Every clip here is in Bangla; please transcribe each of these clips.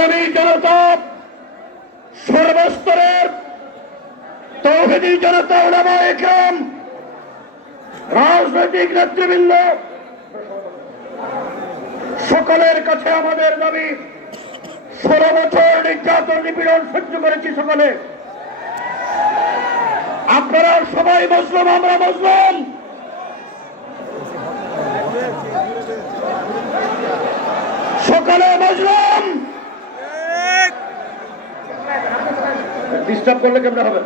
সংগ্রামী জনতা, সর্বস্তরের তৌহিদি জনতা, উলামায়ে কেরাম, রাজনৈতিক নেতৃবৃন্দ, সকলের কাছে আমাদের দাবি, 16 বছর নির্যাতন নিপীড়ন সহ্য করেছি সকলে। আপনারা সবাই মুসলিম, আমরা মুসলিম। সকলে মুসলিম। ডিস্টার্ব করলে কেমন হবে?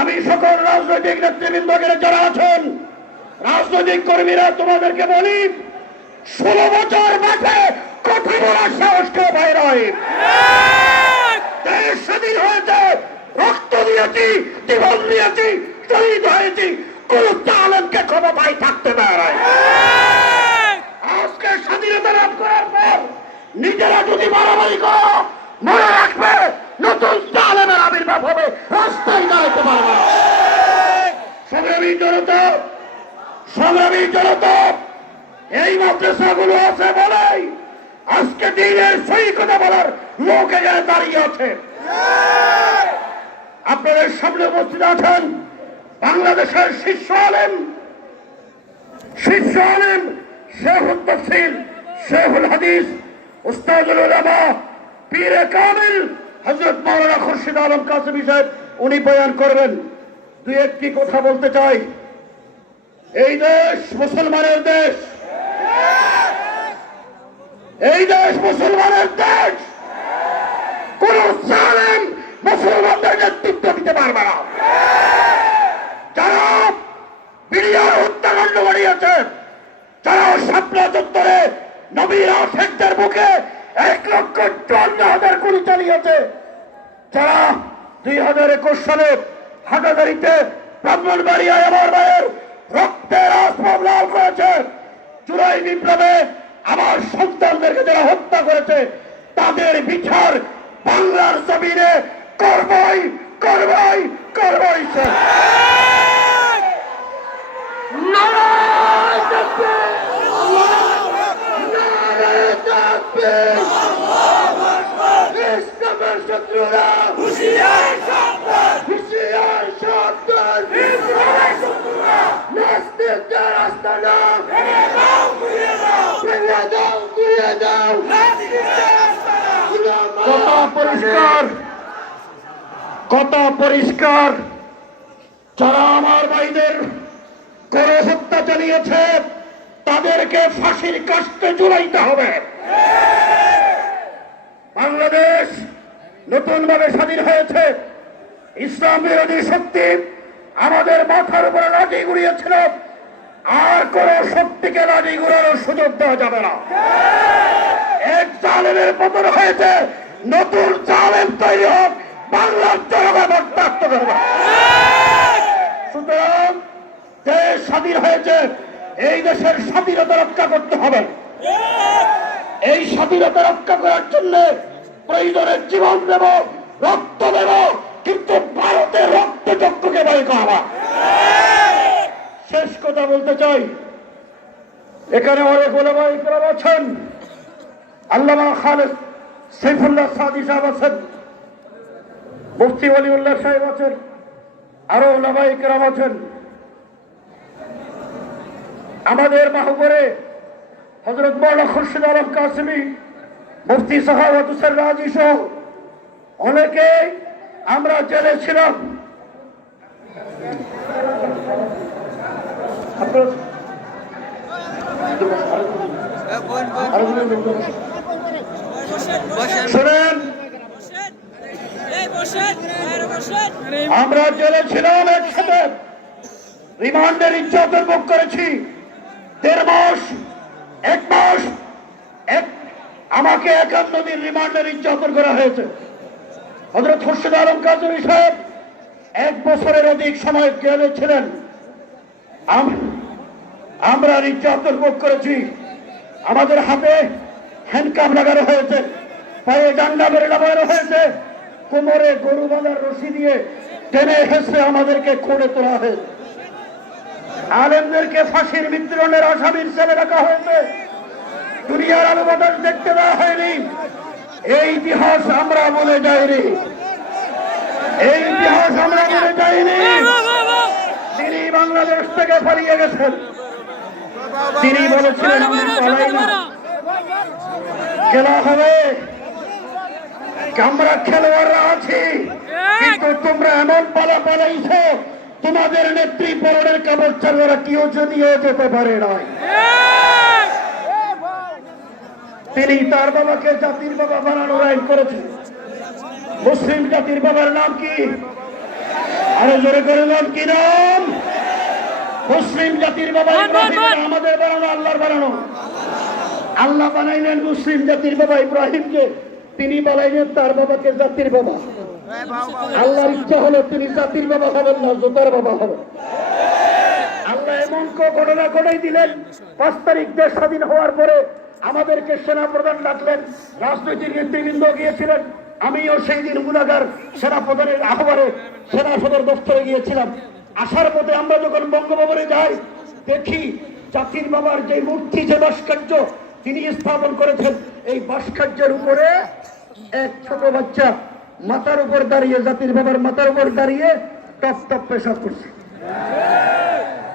আমি সকল রাজনৈতিক নেতৃবৃন্দকে যারা আছেন, রাজনৈতিক কর্মীরা, তোমাদেরকে বলি, 16 বছর মাঠে কথা বলার সাহস কেউ বাইর হয়। দেশ স্বাধীন হয়েছে, রক্ত দিয়েছি, জীবন দিয়েছি, শহীদ হয়েছি, কোন আলেমকে ক্ষমতায় থাকতে পারে। আজকে স্বাধীনতা লাভ করার পর নিজেরা যদি মারামারি করো, মনে রাখবে নতুন আলেমের আবির্ভাব হবে, রাস্তায় দাঁড়াতে পারবে। সংগ্রামী জনতা, এই মাদ্রাসাগুলো আছে বলেই আজকে দিনের সহি কথা বলার লোক এখানে দাঁড়িয়ে আছে। আপনাদের সামনে উপস্থিত আছেন বাংলাদেশের শীর্ষ আলেম শেখুল তাফসীর, শেখুল হাদিস, উস্তাদুল উলামা, পীরে কামিল হযরত মাওলানা খুরশিদ আলম কাসেমী সাহেব, উনি বয়ান করবেন। দুই একটি কথা বলতে চাই। এই দেশ মুসলমানের দেশ, এই দেশ মুসলমানের দেশ। কোন জালেম মুসলমানদের নেতৃত্ব দিতে পারবে না। যারা বিডিআর হত্যাকাণ্ড বাড়িয়েছে, যারা শাপলা চত্বরে নবীর আশেকদের বুকে 1,54,000 গুলি চালিয়েছে, যারা 2021 সালে হাটাদারিতে ব্রাহ্মণবাড়িয়ায় আমার ভাইয়ের রক্তের আসবাব লাল করেছে, জুলাই বিপ্লবে আমার সন্তানদেরকে যারা হত্যা করেছে, তাদের বিচার বাংলার জমিনে করবই করবই করবই। নারায়ে তাকবীর, নারায়ে তাকবীর, আল্লাহু আকবার। ইসলামের শত্রুরা হুঁশিয়ার, সাবধান, হুঁশিয়ার, সাবধান। ইসলামের শত্রুরা নাস্তিকদের আস্তানা ভেঙে দাও, গুঁড়িয়ে দাও, ভেঙে দাও, গুঁড়িয়ে দাও। নাস্তিকদের আস্তানা কথা পরিষ্কার, কথা পরিষ্কার। যারা আমার ভাইদের করে হত্যা চালিয়েছে, তাদেরকে ফাঁসির কাস্তে ঝুলাইতে হবে। বাংলাদেশ নতুন ভাবে স্বাধীন হয়েছে। ইসলাম বিরোধী শক্তি আমাদের মাথার উপরে লাঠি ঘুরিয়েছিল, আর কোন শক্তিকে লাঠি ঘুরানোর সুযোগ দেওয়া যাবে না। এক জালেমের পতন হয়েছে, নতুন জালেম তৈরি হোক, বাংলার জনগণ বরদাস্ত করবে। সুতরাং দেশ স্বাধীন হয়েছে, এই দেশের স্বাধীনতা রক্ষা করতে হবে। এই স্বাধীনতা রক্ষা করার জন্য প্রয়োজনের জীবন দেব, রক্ত দেব, কিন্তু ভারতের রক্তচক্ষুকে বই করা। শেষ কথা বলতে চাই, এখানে অনেক ওলামায়ে কেরাম আছেন, আল্লামা খালেদ সাইফুল্লাহ সাদি সাহেব আছেন, মুফতি ওলিউল্লাহ সাহেব আছেন, আরো ওলামায়ে কেরাম আছেন। আমাদের মাহবুরে হযরত মাওলানা খুরশিদ আলম কাসেমী, মুফতি সাখাওয়াত হোসেন রাজি সহ অনেকে আমরা জেলে ছিলাম। শুনেন, আমরা জেলে ছিলাম একসাথে, রিমান্ডের ইজ্জতের ভোগ করেছি। 1.5 মাস, 1 মাস, আমাকে 51 দিন রিমান্ডের ইজ্জতের করা হয়েছে। হযরত খুরশিদ আলম কাসেমী সাহেব 1 বছরের অধিক সময় জেলে ছিলেন। আমরা নির্যাতন ভোগ করেছি। আমাদের হাতে হ্যান্ডকাপ লাগানো হয়েছে, পায়ে ডান্ডা বেড়ে লাগানো হয়েছে, কোমরে গরু বাঁধার রশি দিয়ে টেনে হেসে আমাদেরকে খুঁড়ে তোলা হয়েছে। আলেমদেরকে ফাঁসির মৃত্যুদণ্ডের আসামির সেলে রাখা হয়েছে। দুনিয়ার আলো বাতাস দেখতে দেওয়া হয়নি। এই ইতিহাস আমরা বলে যাইনি, এই ইতিহাস আমরা বলে যাইনি। তিনি বাংলাদেশ থেকে পালিয়ে গেছেন, তিনি বলেছিলেন আমি পালাই না, খেলা হবে, আমরা খেলোয়াড়রা আছি, কিন্তু তোমরা এমন পালাইছ, তোমাদের নেত্রী পরনের কাপড় চালরা কেউ নিয়ে যেতে পারে নাই। তিনি তার বাবাকে জাতির বাবা বানানোর আইন করেছেন। মুসলিম জাতির বাবার নাম কি? আরো জোরে করে নাম কি? নাম মুসলিম জাতির বাবা ইব্রাহিম, আমাদের বানানো, আল্লাহর বানানো। আল্লাহ বানাইলেন মুসলিম জাতির বাবা ইব্রাহিমকে, তিনি বানাইলেন তার বাবাকে জাতির বাবা। আল্লাহর ইচ্ছা হলো তিনি জাতির বাবা হবেন না, জোতার বাবা হবেন। আল্লাহ এমন ঘটনা ঘটাই দিলেন, 5 তারিখ দেশ স্বাধীন হওয়ার পরে আমাদেরকে সেনা প্রধান ডাকলেন, রাজনৈতিক নেতৃবৃন্দ গিয়েছিলেন। আমিও সেই দিন গুণাগার সেনা প্রধানের আহ্বানে সেনা সদর দপ্তরে গিয়েছিলাম। আসার পথে আমরা যখন বঙ্গভবনে যাই, দেখি জাতির বাবার যে মূর্তি, যে ভাস্কর্য তিনি স্থাপন করেছেন, এই ভাস্কর্যের উপরে এক ছোট বাচ্চা মাথার উপর দাঁড়িয়ে, জাতির বাবার মাথার উপর দাঁড়িয়ে টপ টপ পেশাব করছে।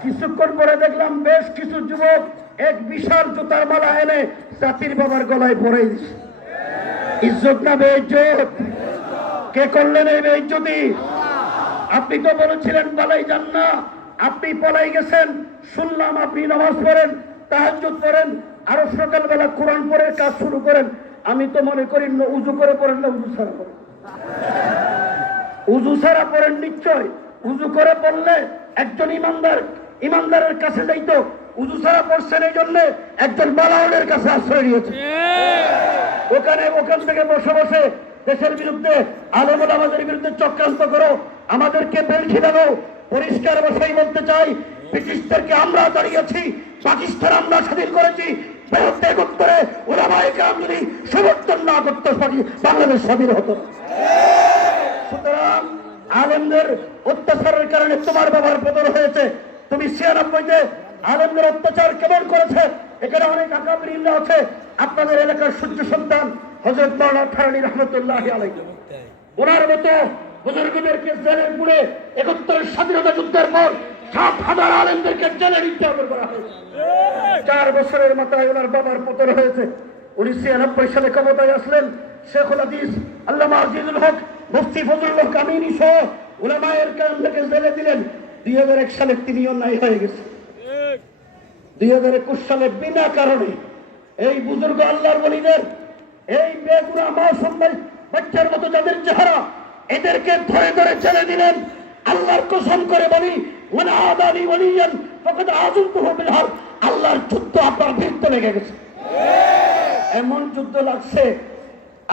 কিছুক্ষণ পরে দেখলাম বেশ কিছু যুবক এক বিশাল জুতার মালা এনে জাতির বাবার গলায় পরে দিচ্ছে। ইজ্জত না বেইজ্জত? কে করলেন এই বেইজ্জতি? আপনি তো বলেছিলেন পালাই যান না, আপনি পলাই গেছেন। শুনলাম আপনি নামাজ পড়েন, তাহাজ্জুদ পড়েন, আরো সকালবেলা কোরআন পড়ে কাজ শুরু করেন। আমি তো মনে করি উজু করে পড়েন না, উজু ছাড়া পড়েন। উজু ছাড়া পড়েন নিশ্চয়। উজু করে পড়লে একজন ইমানদারের কাছে যাইতো। উজু ছাড়া পড়ছেন এই জন্য একজন বালাউলের কাছে আশ্রয় নিয়েছে। ওখান থেকে বসে বসে দেশের বিরুদ্ধে, আলেম ওলামাদের বিরুদ্ধে চক্রান্ত করো, আমাদেরকে বেলখি দেবো। পরিষ্কার ভাষায় বলতে চাই, ব্রিটিশদেরকে আমরা দাঁড়িয়েছি, পাকিস্তান আমরা স্বাধীন করেছি। যদি সমর্থন না করতে পারি, বাংলাদেশ স্বাধীন হতো। সুতরাং আলেমদের অত্যাচারের কারণে তোমার বাবার পতন হয়েছে। তুমি 96-তে আলেমদের অত্যাচার কেমন করেছে? এখানে অনেক আকাবির আছে। আপনাদের এলাকার সূর্য সন্তান হযরত মাওলানা থারানী রহমতুল্লাহ আলাইহি, ওনার মতো বুজুর্গদেরকে জেলের পুরে 71 স্বাধীনতা যুদ্ধের পর 7,000 আলেমদেরকে জেলে নিক্ষেপ করা হয়েছে। 4 বছরের মাথায় ওনার বাবার পতন হয়েছে। 1996 সালে ক্ষমতায় আসলেন শেখুল হাদিস আল্লামা আজিজুল হক, মুফতি ফজলুল হক আমিনী সহ উলামায়ে কেরামদেরকে জেলে দিলেন। 2001 সালে তিনি অন্যায় হয়ে গেছে। 2021 সালে বিনা কারণে এই বুজুর্গ আল্লাহর ওলিদের, এই বেগুনাহ মাসুম বাচ্চার মতো যাদের চেহারা, এদেরকে ধরে ধরে ছেড়ে দিলেন। আল্লাহর কসম করে বলি, ওয়ানা আদানি ওয়ালিয়ান ফাকাদ আযুনতুহু বিল হারব, আল্লাহর যুদ্ধ আপনার বিরুদ্ধে লেগে গেছে। এমন যুদ্ধ লাগছে,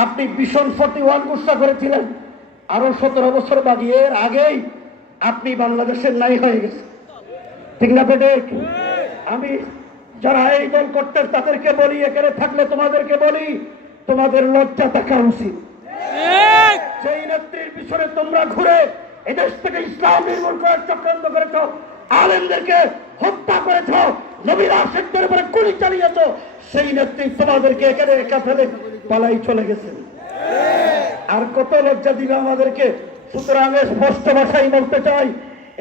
আপনি ভীষণ 41 ঘোষণা করেছিলেন, আরো 17 বছর বাকি, এর আগেই আপনি বাংলাদেশের নাই হয়ে গেছে। ঠিক না বেঠিক? আমি যারা এই দল করতে তাদেরকে বলি, এখানে থাকলে তোমাদেরকে বলি, তোমাদের লজ্জা থাকা উচিত। সেই নেত্রীর পিছনে তোমরা ঘুরে এদেশ থেকে ইসলাম নির্মূল করার চক্রান্ত করেছ, আলেমদেরকে হত্যা করেছ, নবীর আশিকদের উপরে গুলি চালিয়েছ। সেই নেত্রী তোমাদেরকে এখানে একা ফেলে পালাই চলে গেছে। আর কত লজ্জা দিবে আমাদেরকে? সুতরাং স্পষ্ট ভাষায় বলতে চাই,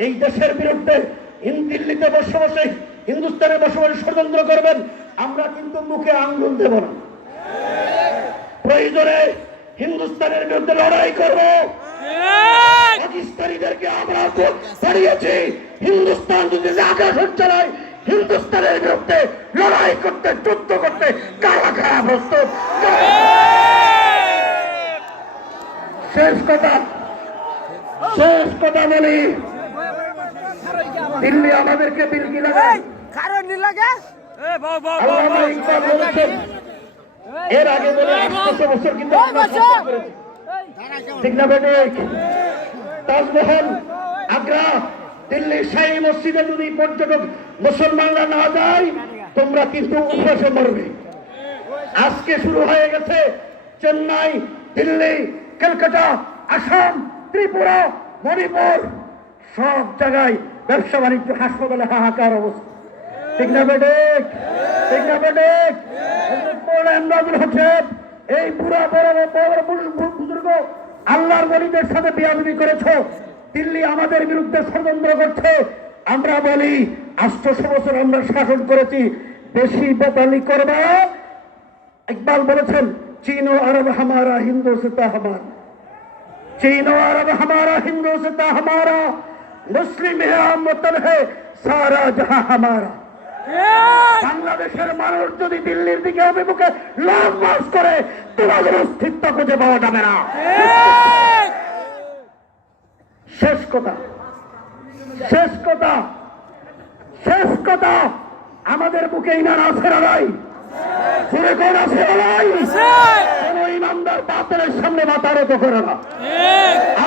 এই দেশের বিরুদ্ধে দিল্লিতে বসে বসে, হিন্দুস্তানে বসে বসে ষড়যন্ত্র করবেন, আমরা কিন্তু মুখে আঙ্গুল দেব না। প্রয়োজনে হিন্দুস্তানের বিরুদ্ধে লড়াই করব। পাকিস্তানিদেরকে আমরা দাঁড়িয়েছি, হিন্দুস্তান যদি আকাশ চালায়, হিন্দুস্তানের বিরুদ্ধে লড়াই করতে, যুদ্ধ করতে কারা কারা প্রস্তুত। শেষ কথা বলি, দিল্লি আমাদেরকে বিলকি লাগায়, আল্লামা ইকবাল বলেছেন, এর আগে বলে 800 বছর কিন্তু ঠিক না বেঠিক? তাজমহল, আগ্রা, দিল্লি শাহী মসজিদে যদি পর্যটক মুসলমানরা না যায়, তোমরা কিন্তু উপবাসে মরবে। আজকে শুরু হয়ে গেছে চেন্নাই, দিল্লি, কলকাতা, আসাম, ত্রিপুরা, মণিপুর, সব জায়গায় ব্যবসা বাণিজ্য, হাসপাতালে হাহাকার অবস্থা। ঠিক না বেঠিক? ঠিক না বেঠিক? এই বুড়া বড় বড় বুজুর্গ আল্লাহর ওলিদের সাথে বিয়াদবি করেছো, দিল্লি আমাদের বিরুদ্ধে ষড়যন্ত্র করছে। আমরা বলি 800 বছর আমরা শাসন করেছি, বেশি বেতালি করবা। ইকবাল বলেছেন চীন ও আরব হামারা, হিন্দু সেটা হামারা। चीन और अरब हमारा, हिंदू से हमारा, मुस्लिम है हम वतन है सारा जहां हमारा। বাংলাদেশের মানুষ যদি দিল্লির দিকে অভিমুখে লং মার্চ করে তোমাদের অস্তিত্ব খুঁজে পাওয়া যাবে না। শেষ কথা, শেষ কথা, শেষ কথা, আমাদের বুকে ইমান আছে না নাই? সুরে কোন আছে না নাই? কোন ইমানদার বাতিলের সামনে মাথা নত করে না।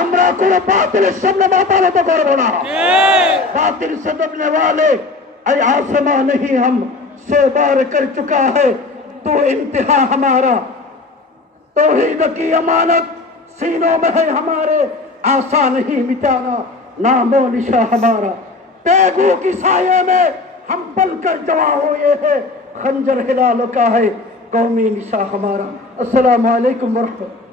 আমরা কোন বাতিলের সামনে মাথা নত করবো না। बातिल से दबने वाले ऐ आसमां नहीं हम 100 बार कर चुका है तो इंतहा हमारा। तौहीद की अमानत सीनों में है हमारे, आसा नहीं मिटाना नामो निशा हमारा। तेगू की साये में हम पल कर जवा हुए हैं, खंजर हिलालों का है कौमी निशा हमारा। अस्सलाम वालेकुम व रहमतुल्लाह।